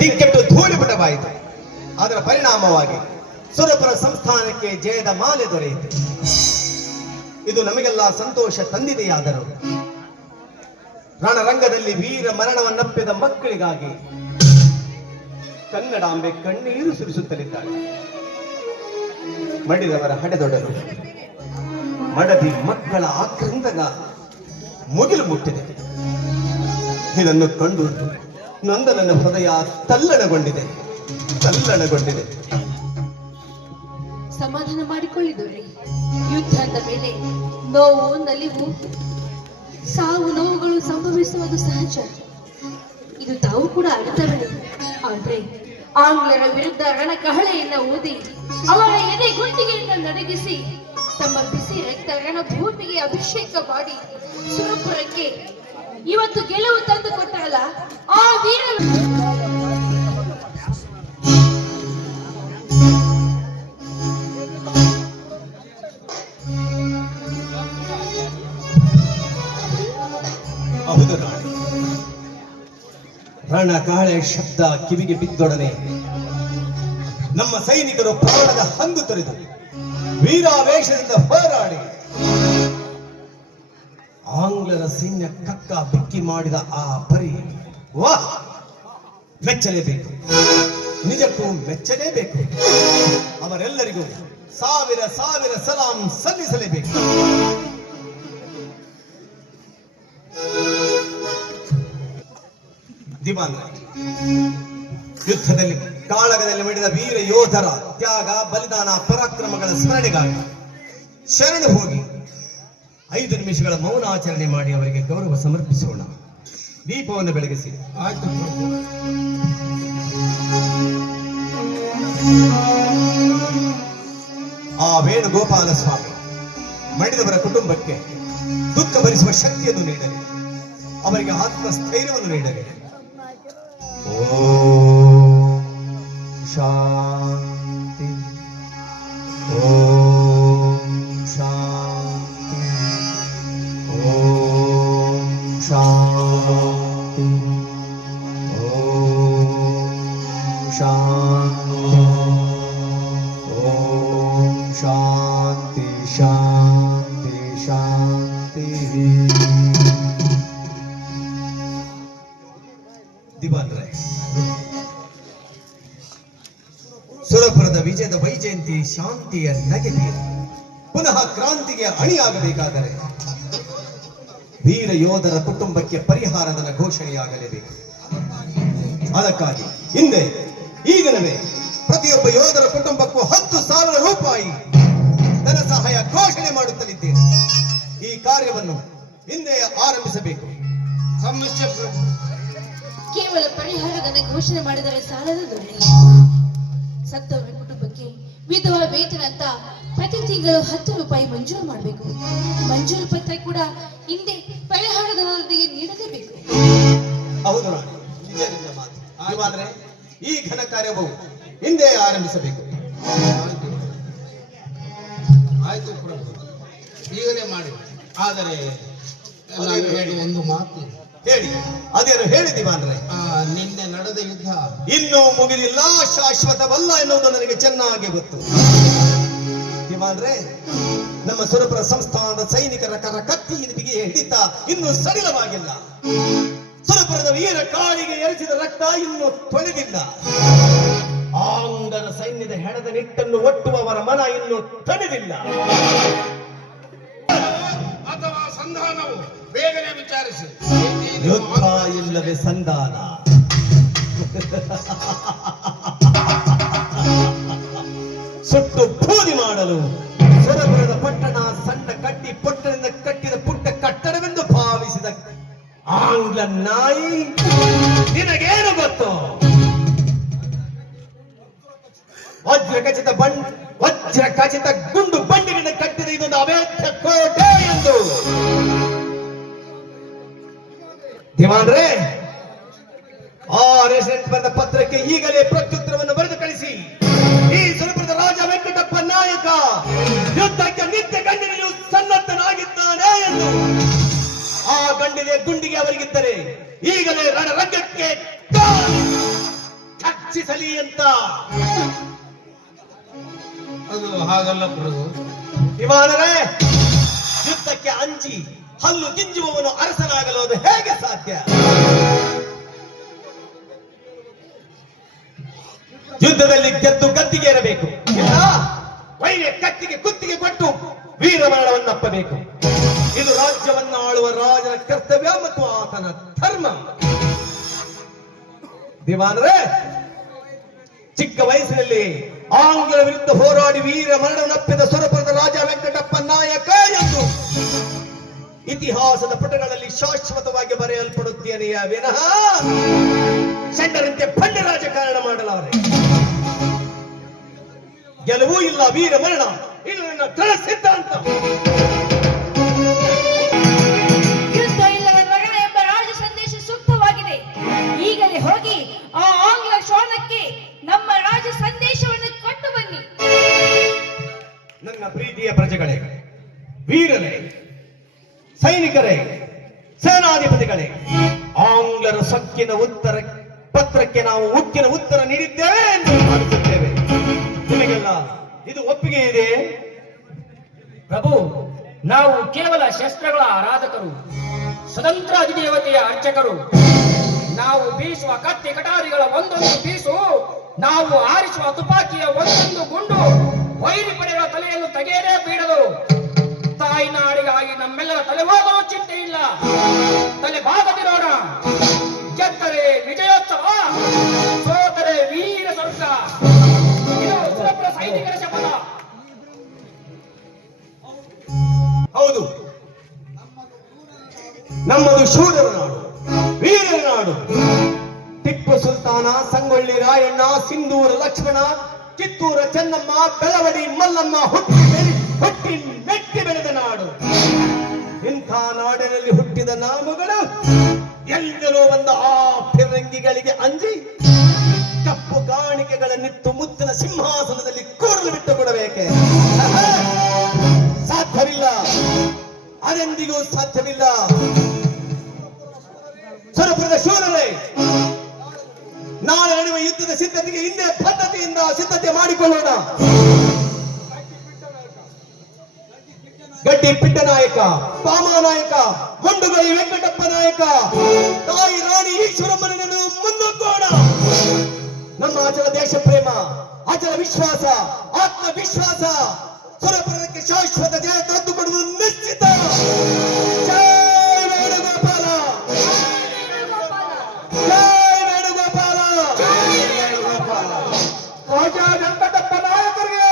ದಿಕ್ಕೆಟ್ಟು ಧೂಳಿಪಟವಾಯಿತು. ಅದರ ಪರಿಣಾಮವಾಗಿ ಸುರಪುರ ಸಂಸ್ಥಾನಕ್ಕೆ ಜಯದ ಮಾಲೆ ದೊರೆಯಿತು. ಇದು ನಮಗೆಲ್ಲ ಸಂತೋಷ ತಂದಿದೆಯಾದರೂ ರಣರಂಗದಲ್ಲಿ ವೀರ ಮರಣವನ್ನಪ್ಪಿದ ಮಕ್ಕಳಿಗಾಗಿ ಕನ್ನಡಾಂಬೆ ಕಣ್ಣೀರು ಸುರಿಸುತ್ತಲಿದ್ದಾಳೆ. ಮಡಿದವರ ಹಡೆದೊಡಲು ಮಡದಿ ಮಕ್ಕಳ ಆಕ್ರಂದನ ಮುಗಿಲು ಮುಟ್ಟಿದೆ. ಇದನ್ನು ಕಂಡು ನನ್ನ ಹೃದಯ ತಲ್ಲಣಗೊಂಡಿದೆ. ಸಮಾಧಾನ ಮಾಡಿಕೊಳ್ಳಿದೊರೆ. ಯುದ್ಧ ಅಂದ ಮೇಲೆ ನೋವು, ನಲಿವು, ಸಾವು ನೋವುಗಳು ಸಂಭವಿಸುವುದು ಸಹಜ. ಇದು ತಾವು ಕೂಡ ಅರ್ಥವೇ. ಆದ್ರೆ ಆಂಗ್ಲರ ವಿರುದ್ಧ ರಣಕಹಳೆಯನ್ನ ಊದಿ ಅವರ ಎದೆ ಗುಂಡಿಗೆಯಿಂದ ನಡಗಿಸಿ ತಮ್ಮ ಬಿಸಿ ರಕ್ತ ರಣಭೂಮಿಗೆ ಅಭಿಷೇಕ ಮಾಡಿ ಸುರಪುರಕ್ಕೆ ಇವತ್ತು ಗೆಲುವು ತಂದು ಕೊಟ್ಟರಲ್ಲ ಆ ವೀರರು. ಹೌದು ರಾಣಿ, ರಣಕಾಳೆ ಶಬ್ದ ಕಿವಿಗೆ ಬಿದ್ದೊಡನೆ ನಮ್ಮ ಸೈನಿಕರು ಪ್ರಾಣದ ಹಂಗು ತೊರೆದು ವೀರಾವೇಶದಿಂದ ಹೋರಾಡಿ ಆಂಗ್ಲರ ಸೈನ್ಯ ಕಕ್ಕ ಬಿಕ್ಕಿ ಮಾಡಿದ ಆ ಪರಿ ವಾಹ್, ಮೆಚ್ಚಲೇಬೇಕು. ನಿಜಕ್ಕೂ ಮೆಚ್ಚಲೇಬೇಕು. ಅವರೆಲ್ಲರಿಗೂ ಸಾವಿರ ಸಾವಿರ ಸಲಾಂ ಸಲ್ಲಿಸಲೇಬೇಕು. ದಿವಾನ್, ಯುದ್ಧದಲ್ಲಿ ಕಾಳಗದಲ್ಲಿ ಮಾಡಿದ ವೀರ ಯೋಧರ ತ್ಯಾಗ, ಬಲಿದಾನ, ಪರಾಕ್ರಮಗಳ ಸ್ಮರಣೆಗಾಗಿ ಶರಣು ಹೋಗಿ 5 ನಿಮಿಷಗಳ ಮೌನಾಚರಣೆ ಮಾಡಿ ಅವರಿಗೆ ಗೌರವ ಸಮರ್ಪಿಸೋಣ. ದೀಪವನ್ನು ಬೆಳಗಿಸಿ. ಆ ವೇಣುಗೋಪಾಲ ಸ್ವಾಮಿ ಮಡಿದವರ ಕುಟುಂಬಕ್ಕೆ ದುಃಖ ಭರಿಸುವ ಶಕ್ತಿಯನ್ನು ನೀಡಲಿ, ಅವರಿಗೆ ಆತ್ಮಸ್ಥೈರ್ಯವನ್ನು ನೀಡಲಿ. ಓಂ ಶಾಂತಿ, ಓಂ ಶಾಂತಿ, ಓಂ ಶಾಂತಿ, ಓಂ ಶಾಂತಿ, ಓಂ ಶಾಂತಿ, ಶಾಂತಿ ಶಾಂತಿ. ದಿವಾನ್ರೆ, ಸುರಪುರದ ವಿಜಯದ ವೈಜಯಂತಿ ಶಾಂತಿಯ ನಗೆಗೆ ಪುನಃ ಕ್ರಾಂತಿಗೆ ಅಣಿಯಾಗಬೇಕಾದರೆ ವೀರ ಯೋಧರ ಕುಟುಂಬಕ್ಕೆ ಪರಿಹಾರಧನ ಘೋಷಣೆಯಾಗಲೇಬೇಕು. ಅದಕ್ಕಾಗಿ ಹಿಂದೆ ಈಗಲೇ ಪ್ರತಿಯೊಬ್ಬ ಯೋಧರ ಕುಟುಂಬಕ್ಕೂ 10,000 ರೂಪಾಯಿ ಧನ ಸಹಾಯ ಘೋಷಣೆ ಮಾಡುತ್ತಲಿದ್ದೇನೆ. ಈ ಕಾರ್ಯವನ್ನು ಹಿಂದೆ ಆರಂಭಿಸಬೇಕು. ಕೇವಲ ಪರಿಹಾರಧನ ಘೋಷಣೆ ಮಾಡಿದರೆ ಸಾಲದ ದೊರೆ. ಸತ್ತವರ ಕುಟುಂಬಕ್ಕೆ ವಿಧವಾ ವೇತನ ಅಂತ ಪ್ರತಿ ತಿಂಗಳು 10 ರೂಪಾಯಿ ಮಂಜೂರು ಮಾಡಬೇಕು. ಮಂಜೂರು ಪತ್ರ ಕೂಡ ಹಿಂದೆ ಪರಿಹಾರಧನದೊಂದಿಗೆ ನೀಡಲೇಬೇಕು. ಹೌದು ರಾಣಿ, ನಿಜ ಮಾತು. ಹಾಗಾದ್ರೆ ಈ ಘನ ಕಾರ್ಯವು ಹಿಂದೆ ಆರಂಭಿಸಬೇಕು. ಆಯ್ತು ಪ್ರಭು, ಈಗಲೇ ಮಾಡಿ. ಆದರೆ ಒಂದು ಮಾತು ಹೇಳಿ. ಅದೇನು ಹೇಳಿ ದಿವಾನ್ರೆ? ನಿನ್ನೆ ನಡೆದ ಯುದ್ಧ ಇನ್ನೂ ಮುಗಿಲಿಲ್ಲ, ಶಾಶ್ವತವಲ್ಲ ಎನ್ನುವುದು ನನಗೆ ಚೆನ್ನಾಗಿ ಗೊತ್ತು. ದಿವಾನ್ರೆ, ನಮ್ಮ ಸುರಪುರ ಸಂಸ್ಥಾನದ ಸೈನಿಕರ ಕತ್ತಿ ಬಿಗಿ ಹಿಡಿತ ಇನ್ನೂ ಸಡಿಲವಾಗಿಲ್ಲ. ಸುರಪುರದ ವೀರ ಕಾಳಿಗೆ ಎರಚಿದ ರಕ್ತ ಇನ್ನೂ ತೊಳೆದಿಲ್ಲ. ಆಂಗ್ಲರ ಸೈನ್ಯದ ಹೆಣದ ನಿಟ್ಟನ್ನು ಒಟ್ಟುವವರ ಮನ ಇನ್ನೂ ತಣಿದಿಲ್ಲ. ಅಥವಾ ಸಂಧಾನವು ಬೇಗನೆ ವಿಚಾರಿಸಿ. ಯುದ್ಧ ಇಲ್ಲವೇ ಸಂಧಾನ. ಸುಟ್ಟು ಬೂದಿ ಮಾಡಲು ಸುರಪುರದ ಪಟ್ಟಣ ಸಣ್ಣ ಕಟ್ಟಿ ಪೊಟ್ಟಣಿಂದ ಕಟ್ಟಿದ ಪುಟ್ಟ ಕಟ್ಟಡವೆಂದು ಭಾವಿಸಿದ ಆಂಗ್ಲ ನಾಯಿ, ನಿನಗೇನು ಗೊತ್ತು? ವಜ್ರ ಖಚಿತ ಗುಂಡು ಬಂಡಿನಿಂದ ಕಟ್ಟಿದ ಇದೊಂದು ಅವೇಧ್ಯ ಕೋಟೆ ಎಂದು. ದಿವಾನ್ರೆ, ಆ ರೆಸಿಡೆಂಟ್ ಬರೆದ ಪತ್ರಕ್ಕೆ ಈಗಲೇ ಪ್ರತ್ಯುತ್ತರವನ್ನು ಬರೆದು ಕಳಿಸಿ. ಈ ಸುರಪುರದ ರಾಜ ವೆಂಕಟಪ್ಪ ನಾಯಕ ಯುದ್ಧಕ್ಕೆ ನಿತ್ಯ ಗಂಡಿನೂ ಸನ್ನದ್ಧನಾಗಿದ್ದಾನೆ ಎಂದು. ಆ ಗಂಡಿನ ಗುಂಡಿಗೆ ಅವರಿಗಿದ್ದರೆ ಈಗಲೇ ರಣರಂಗಕ್ಕೆ ರಕ್ಷಿಸಲಿ ಅಂತ. ಅದು ಹಾಗಲ್ಲ ಪ್ರಭು. ವಿಮಾನರೇ, ಯುದ್ಧಕ್ಕೆ ಅಂಜಿ ಹಲ್ಲು ಗಿಂಜುವವನು ಅರಸನಾಗಲು ಅದು ಹೇಗೆ ಸಾಧ್ಯ? ಯುದ್ಧದಲ್ಲಿ ಗೆದ್ದು ಗದ್ದಿಗೇರಬೇಕು, ಇಲ್ಲ ವೈರ್ಯ ಕತ್ತಿಗೆ ಕುತ್ತಿಗೆ ಕೊಟ್ಟು ವೀರಮರಣವನ್ನಪ್ಪಬೇಕು. ಇದು ರಾಜ್ಯವನ್ನ ಆಳುವ ರಾಜನ ಕರ್ತವ್ಯ ಮತ್ತು ಆತನ ಧರ್ಮ. ದಿವಾನರೇ, ಚಿಕ್ಕ ವಯಸ್ಸಿನಲ್ಲಿ ಆಂಗ್ಲರ ವಿರುದ್ಧ ಹೋರಾಡಿ ವೀರ ಮರಣವನ್ನಪ್ಪಿದ ಸುರಪುರದ ರಾಜ ವೆಂಕಟಪ್ಪ ನಾಯಕ ಎಂದು ಇತಿಹಾಸದ ಪುಟಗಳಲ್ಲಿ ಶಾಶ್ವತವಾಗಿ ಬರೆಯಲ್ಪಡುತ್ತೇನೆಯ ವಿನಃ ಷಂಡರಂತೆ ಬಂಡ ರಾಜಕಾರಣ ಮಾಡಲಾರೆ. ಗೆಲುವು ಇಲ್ಲ, ವೀರ ಮರಣ ಇದು ನನ್ನ ದೃಢ ಸಿದ್ಧಾಂತ. ಯುದ್ಧ ಇಲ್ಲದ ಮರಣ ಎಂಬ ರಾಜ ಸಂದೇಶ ಸೂಕ್ತವಾಗಿದೆ. ಈಗಲೇ ಹೋಗಿ ಆ ಆಂಗ್ಲ ಶ್ವಾನಕ್ಕೆ ನಮ್ಮ ರಾಜ ಸಂದೇಶವನ್ನು ಕೊಟ್ಟು ಬನ್ನಿ. ನನ್ನ ಪ್ರೀತಿಯ ಪ್ರಜೆಗಳೇ, ವೀರರೇ, ಸೈನಿಕರೇ, ಸೇನಾಧಿಪತಿಗಳೇ, ಆಂಗ್ಲರ ಸೊಕ್ಕಿನ ಉತ್ತರ ಪತ್ರಕ್ಕೆ ನಾವು ಉಕ್ಕಿನ ಉತ್ತರ ನೀಡಿದ್ದೇವೆ ಎಂದು ಭಾವಿಸುತ್ತೇವೆ. ನಿಮಗೆಲ್ಲ ಇದು ಒಪ್ಪಿಗೆ ಇದೆ? ಪ್ರಭು, ನಾವು ಕೇವಲ ಶಸ್ತ್ರಗಳ ಆರಾಧಕರು, ಸ್ವತಂತ್ರ ಅಧಿದೇವತೆಯ ಅರ್ಚಕರು. ನಾವು ಬೀಸುವ ಕತ್ತಿ ಕಟಾರಿಗಳ ಒಂದೊಂದು ಬೀಸು, ನಾವು ಆರಿಸುವ ತುಪಾಕಿಯ ಒಂದೊಂದು ಗುಂಡು ವೈರಿ ಪಡೆಗಳ ತಲೆಯನ್ನು ತೆಗೆಯಲೇ ಬೀಳದು. ತಾಯಿ ನಾಡಿಗಾಗಿ ನಮ್ಮೆಲ್ಲರ ತಲೆ ಹೋದರೂ ಚಿಂತೆ ಇಲ್ಲ, ತಲೆ ಬಾಗದಿರೋಣ. ಗೆದ್ದರೆ ವಿಜಯೋತ್ಸವ, ಸೋತರೆ ವೀರ ಸ್ವರ್ಗ. ಇದು ಸುರಪುರ ಸೈನಿಕರ ಶಪಥ. ಹೌದು, ನಮ್ಮದು ಶೂರರ ನಾಡು, ವೀರರ ನಾಡು. ಟಿಪ್ಪು ಸುಲ್ತಾನ, ಸಂಗೊಳ್ಳಿ ರಾಯಣ್ಣ, ಸಿಂಧೂರ ಲಕ್ಷ್ಮಣ, ಕಿತ್ತೂರ ಚೆನ್ನಮ್ಮ, ಬೆಳವಡಿ ಮಲ್ಲಮ್ಮ ಹುಟ್ಟಿ ಮೆಟ್ಟಿ ಬೆಳೆದ ನಾಡು. ಇಂಥ ನಾಡಿನಲ್ಲಿ ಹುಟ್ಟಿದ ನಾಮಗಳು ಎಲ್ಲರೂ ಬಂದ ಆ ಫಿರಂಗಿಗಳಿಗೆ ಅಂಜಿ ಕಪ್ಪು ಕಾಣಿಕೆಗಳನ್ನಿತ್ತು ಮುತ್ತಿನ ಸಿಂಹಾಸನದಲ್ಲಿ ಕೂರಲು ಬಿಟ್ಟು ಕೊಡಬೇಕೆ? ಸಾಧ್ಯವಿಲ್ಲ, ಅದೆಂದಿಗೂ ಸಾಧ್ಯವಿಲ್ಲ. ಸುರಪುರದ ಶೂರರೇ, ನಾಳೆ ನಡೆಯುವ ಯುದ್ಧದ ಸಿದ್ಧತೆಗೆ ಹಿಂದೆ ಬದ್ಧತೆಯಿಂದ ಸಿದ್ಧತೆ ಮಾಡಿಕೊಳ್ಳೋಣ. ಗಡ್ಡಿ ಪಿಟ್ಟ ನಾಯಕ, ಪಾಮಾನಾಯಕ, ಮುಂಡುಗೈ ವೆಂಕಟಪ್ಪ ನಾಯಕ, ತಾಯಿ ರಾಣಿ ಈಶ್ವರಮ್ಮನನ್ನು ಮುನ್ನುಗ್ಗೋಣ. ನಮ್ಮ ಅಚಲ ದೇಶ ಪ್ರೇಮ, ಅಚಲ ವಿಶ್ವಾಸ, ಆತ್ಮವಿಶ್ವಾಸ ಸುರಪುರಕ್ಕೆ ಶಾಶ್ವತ ಜಯ ತಂದುಕೊಡುವುದು ನಿಶ್ಚಿತ. ಜೈ ವೇಣುಗೋಪಾಲ, ಜೈ ವೇಣುಗೋಪಾಲ, ರಾಜ ವೆಂಕಟಪ್ಪ ನಾಯಕರಿಗೆ.